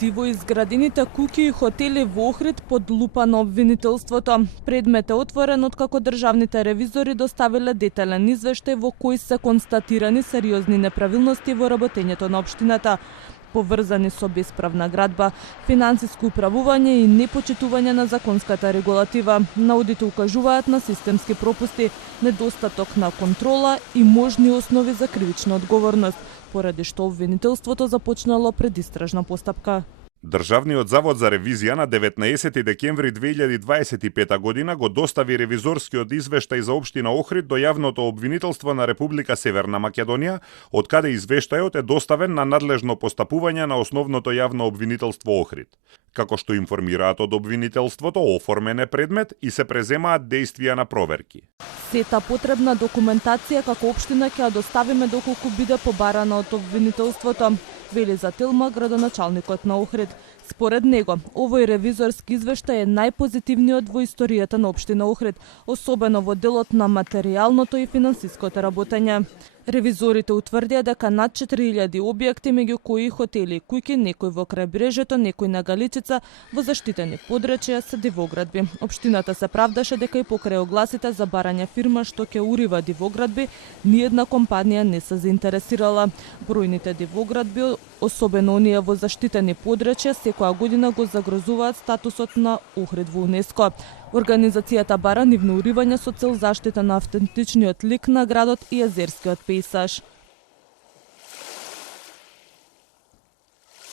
Диво изградените куќи и хотели во Охрид под лупа на обвинителството. Предмет е отворен откако државните ревизори доставиле детален извештај во кој се констатирани сериозни неправилности во работењето на општината, поврзани со бесправна градба, финансиско управување и непочитување на законската регулатива. Наудите укажуваат на системски пропусти, недостаток на контрола и можни основи за кривична одговорност, поради што обвинителството започнало предистражна постапка. Државниот завод за ревизија на 19 декември 2025 година го достави ревизорскиот извештај за општина Охрид до јавното обвинителство на Република Северна Македонија, од каде извештајот е доставен на надлежно постапување на основното јавно обвинителство Охрид. Како што информираат од обвинителството, оформен е предмет и се преземаат дејствија на проверки. Сета потребна документација како општина ќе ја доставиме доколку биде побарана од обвинителството, вели за Телма градоначалникот на Охрид. Според него, овој ревизорски извештај е најпозитивниот во историјата на општина Охрид, особено во делот на материјалното и финансиското работење. Ревизорите утврдија дека над 4000 објекти, меѓу кои хотели и куќи, некои во крајбрежето, некои на Галичица, во заштитени подрачја се дивоградби. Општината се правдаше дека и покрај огласите за барање фирма што ќе урива дивоградби, ниедна компанија не се заинтересирала. Бројните дивоградби, особено оние во заштитени подрачја, секоја година го загрозуваат статусот на Охрид во УНЕСКО. Организацијата бара нивно уривање со цел заштита на автентичниот лик на градот и езерскиот пејзаж.